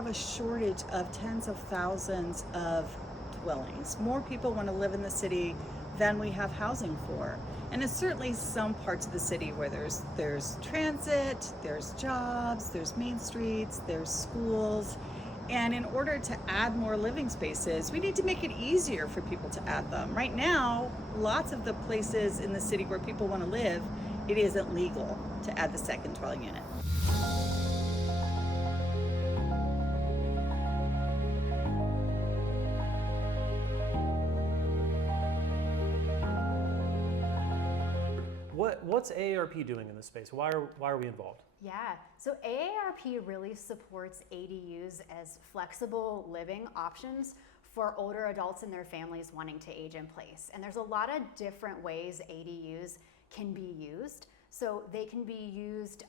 have a shortage of tens of thousands of dwellings. More people want to live in the city than we have housing for. And it's certainly some parts of the city where there's transit, there's jobs, there's main streets, there's schools. And in order to add more living spaces, we need to make it easier for people to add them. Right now, lots of the places in the city where people want to live, it isn't legal to add the second dwelling unit. What's AARP doing in this space? Why are we involved? Yeah, so AARP really supports ADUs as flexible living options for older adults and their families wanting to age in place. And there's a lot of different ways ADUs can be used. So they can be used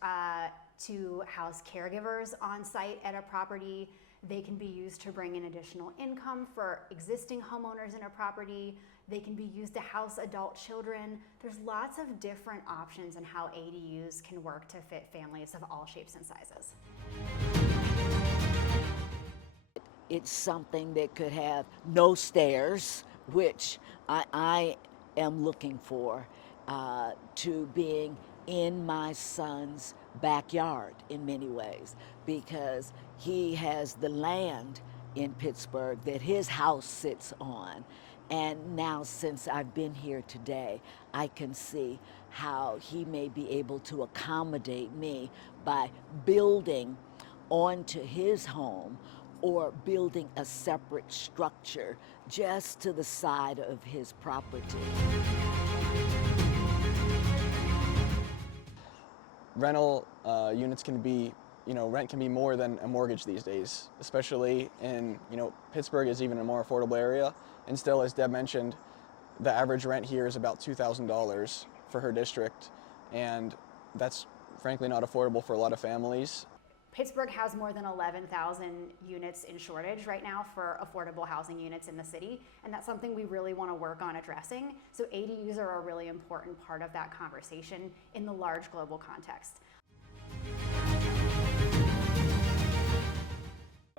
to house caregivers on site at a property. They can be used to bring in additional income for existing homeowners in a property. They can be used to house adult children. There's lots of different options in how ADUs can work to fit families of all shapes and sizes. It's something that could have no stairs, which I am looking for, to being in my son's backyard in many ways, because he has the land in Pittsburgh that his house sits on. And now, since I've been here today, I can see how he may be able to accommodate me by building onto his home or building a separate structure just to the side of his property. Rental units can be, rent can be more than a mortgage these days, especially in, Pittsburgh is even a more affordable area. And still, as Deb mentioned, the average rent here is about $2,000 for her district. And that's frankly not affordable for a lot of families. Pittsburgh has more than 11,000 units in shortage right now for affordable housing units in the city, and that's something we really want to work on addressing. So ADUs are a really important part of that conversation in the large global context.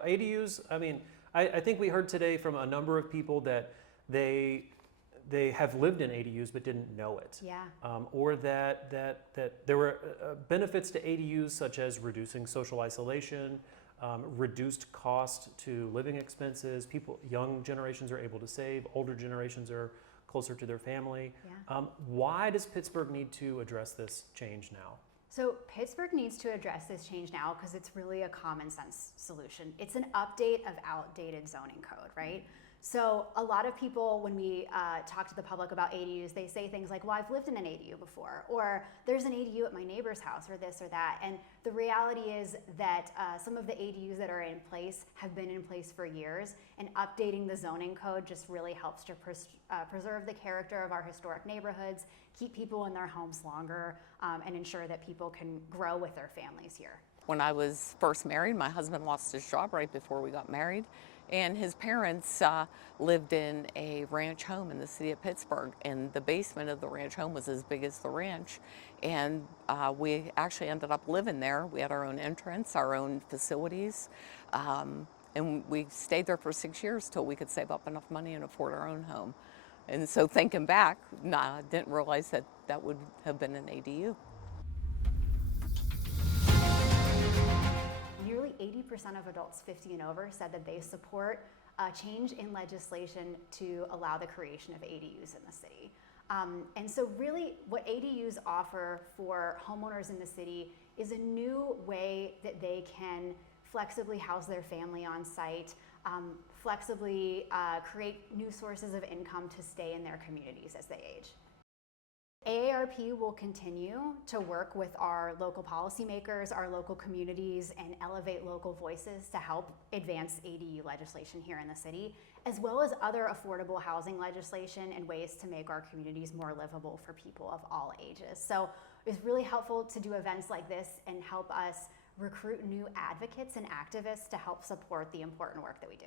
ADUs, I think we heard today from a number of people that they have lived in ADUs but didn't know it. Yeah. Or that there were benefits to ADUs such as reducing social isolation, reduced cost to living expenses. Young generations are able to save, older generations are closer to their family. Yeah. Why does Pittsburgh need to address this change now? So Pittsburgh needs to address this change now because it's really a common sense solution. It's an update of outdated zoning code, right? So a lot of people, when we talk to the public about ADUs, they say things like, well, I've lived in an ADU before, or there's an ADU at my neighbor's house, or this or that. And the reality is that some of the ADUs that are in place have been in place for years, and updating the zoning code just really helps to preserve the character of our historic neighborhoods, keep people in their homes longer, and ensure that people can grow with their families here. When I was first married, my husband lost his job right before we got married. And his parents lived in a ranch home in the city of Pittsburgh, and the basement of the ranch home was as big as the ranch. And we actually ended up living there. We had our own entrance, our own facilities, and we stayed there for 6 years till we could save up enough money and afford our own home. And so thinking back, I didn't realize that that would have been an ADU. Nearly 80% of adults 50 and over said that they support a change in legislation to allow the creation of ADUs in the city. And so really what ADUs offer for homeowners in the city is a new way that they can flexibly house their family on site, flexibly create new sources of income to stay in their communities as they age. AARP will continue to work with our local policymakers, our local communities, and elevate local voices to help advance ADU legislation here in the city, as well as other affordable housing legislation and ways to make our communities more livable for people of all ages. So it's really helpful to do events like this and help us recruit new advocates and activists to help support the important work that we do.